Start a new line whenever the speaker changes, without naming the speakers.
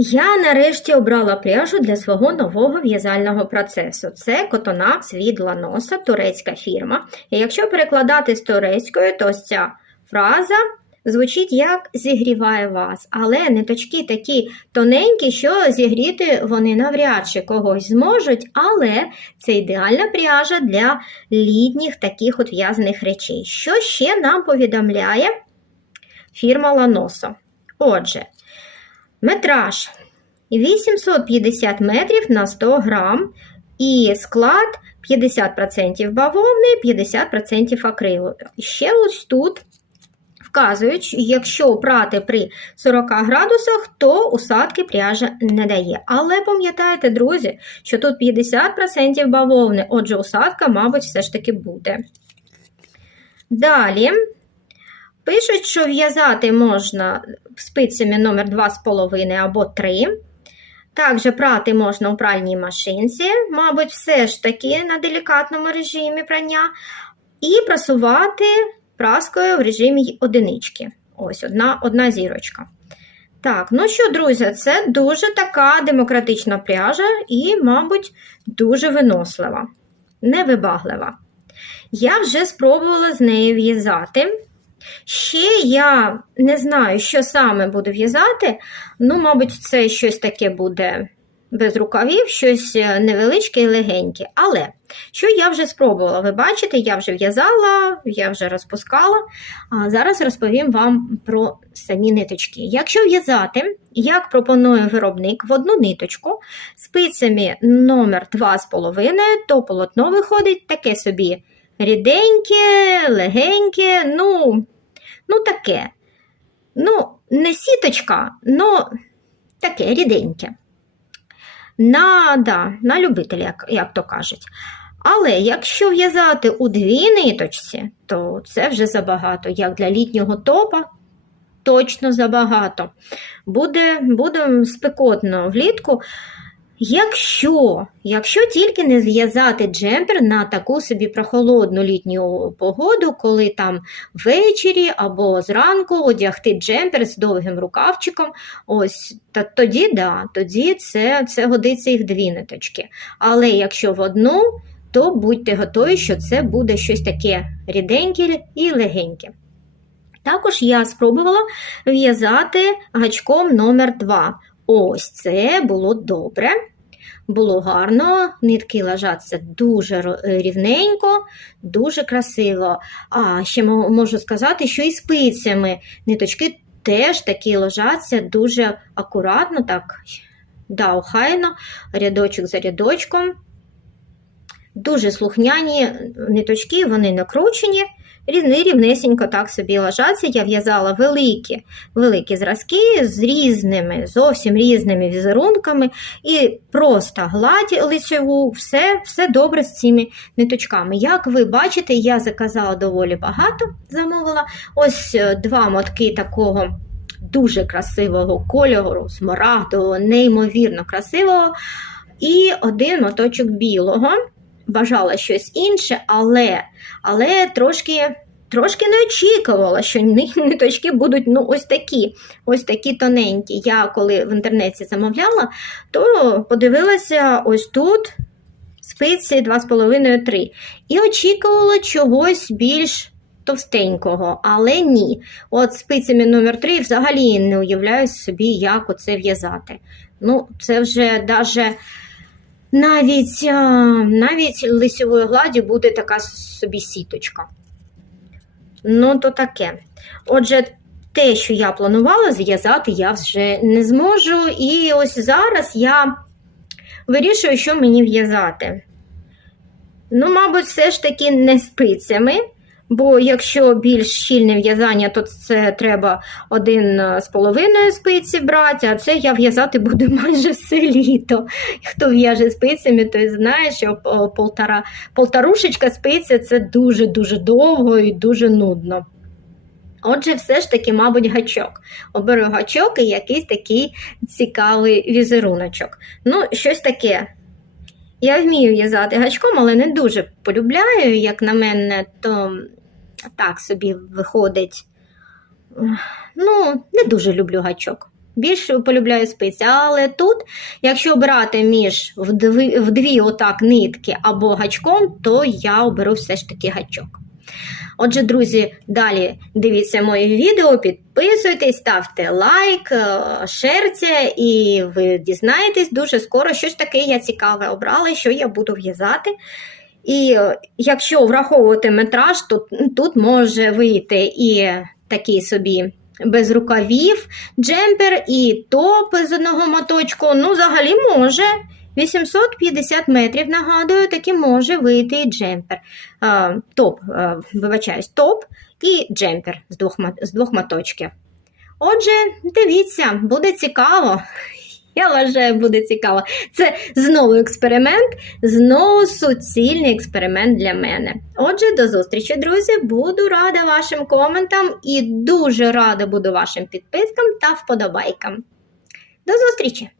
Я нарешті обрала пряжу для свого нового в'язального процесу. Це Котонакс від Ланоса, турецька фірма. І якщо перекладати з турецькою, то ця фраза звучить як зігріває вас. Але ниточки такі тоненькі, що зігріти вони навряд чи когось зможуть, але це ідеальна пряжа для літніх таких от в'язаних речей. Що ще нам повідомляє фірма Ланосо? Отже, Метраж 850 метрів на 100 грам і склад 50% бавовни, 50% акрилу. Ще ось тут вказують, якщо прати при 40 градусах, то усадки пряжа не дає. Але пам'ятайте, друзі, що тут 50% бавовни, отже, усадка, мабуть, все ж таки буде. Далі. Пишуть, що в'язати можна спицями номер 2,5 або 3. Також прати можна у пральній машинці, мабуть, все ж таки на делікатному режимі прання. І прасувати праскою в режимі одинички. Ось одна, одна зірочка. Так, ну що, друзі, це дуже така демократична пряжа і, мабуть, дуже винослива, невибаглива. Я вже спробувала з нею в'язати. Ще я не знаю, що саме буду в'язати. Ну, мабуть, це щось таке буде без рукавів, щось е, невеличке і легеньке. Але що я вже спробувала? Ви бачите, я вже в'язала, я вже розпускала. А зараз розповім вам про самі ниточки. Якщо в'язати, як пропонує виробник в одну ниточку спицями номер 2,5, то полотно виходить таке собі ріденьке, легеньке, ну, ну таке. Ну, не сіточка, ну таке ріденьке. На, да, на любителя, як, як то кажуть. Але якщо в'язати у дві ниточці, то це вже забагато. Як для літнього топа, точно забагато. Буде, буде спекотно влітку. Якщо якщо тільки не зв'язати джемпер на таку собі прохолодну літню погоду, коли там ввечері або зранку одягти джемпер з довгим рукавчиком, ось та тоді да, тоді це, це годиться і в дві ниточки. Але якщо в одну, то будьте готові, що це буде щось таке ріденьке і легеньке. Також я спробувала в'язати гачком номер 2 Ось це було добре, було гарно, нитки лежаться дуже рівненько, дуже красиво. А ще можу сказати, що і спицями ниточки теж такі ложаться дуже акуратно, так, да, охайно, рядочок за рядочком. Дуже слухняні ниточки, вони накручені. Різні рівнесенько так собі лежаться. Я в'язала великі великі зразки з різними, зовсім різними візерунками і просто гладь лицеву, все все добре з цими ниточками. Як ви бачите, я заказала доволі багато, замовила. Ось е, два мотки такого дуже красивого кольору, смарагдового, неймовірно красивого. І один моточок білого бажала щось інше, але але трошки трошки не очікувала, що ниточки будуть ну, ось такі ось такі тоненькі. Я коли в інтернеті замовляла, то подивилася ось тут спиці 2,5-3. І очікувала чогось більш. Товстенького, але ні. От спицями номер 3 взагалі не уявляю собі, як оце в'язати. Ну, це вже даже навіть навіть лицевої гладі буде така собі сіточка. Ну, то таке. Отже, те, що я планувала зв'язати, я вже не зможу. І ось зараз я вирішую, що мені в'язати. Ну, мабуть, все ж таки не спицями. Бо якщо більш щільне в'язання, то це треба один з половиною спиці брати, а це я в'язати буду майже все літо. Хто в'яже спицями, той знає, що полтора, полторушечка спиця це дуже-дуже довго і дуже нудно. Отже, все ж таки, мабуть, гачок. Оберу гачок і якийсь такий цікавий візеруночок. Ну, щось таке. Я вмію в'язати гачком, але не дуже полюбляю, як на мене, то так собі виходить. Ну, не дуже люблю гачок. більш полюбляю спиці. Але тут, якщо обирати між в дві, отак нитки або гачком, то я оберу все ж таки гачок. Отже, друзі, далі дивіться моє відео, підписуйтесь, ставте лайк, е, шерте, і ви дізнаєтесь дуже скоро, що ж таке я цікаве обрала, що я буду в'язати. І е, якщо враховувати метраж, то тут може вийти і такий собі без рукавів джемпер, і топ з одного моточку. Ну, взагалі може. 850 метрів, нагадую, таки може вийти і джемпер. А, топ, а, вибачаюсь, топ і джемпер з двох, з двох моточків. Отже, дивіться, буде цікаво. Я вважаю, буде цікаво. Це знову експеримент, знову суцільний експеримент для мене. Отже, до зустрічі, друзі. Буду рада вашим коментам і дуже рада буду вашим підпискам та вподобайкам. До зустрічі!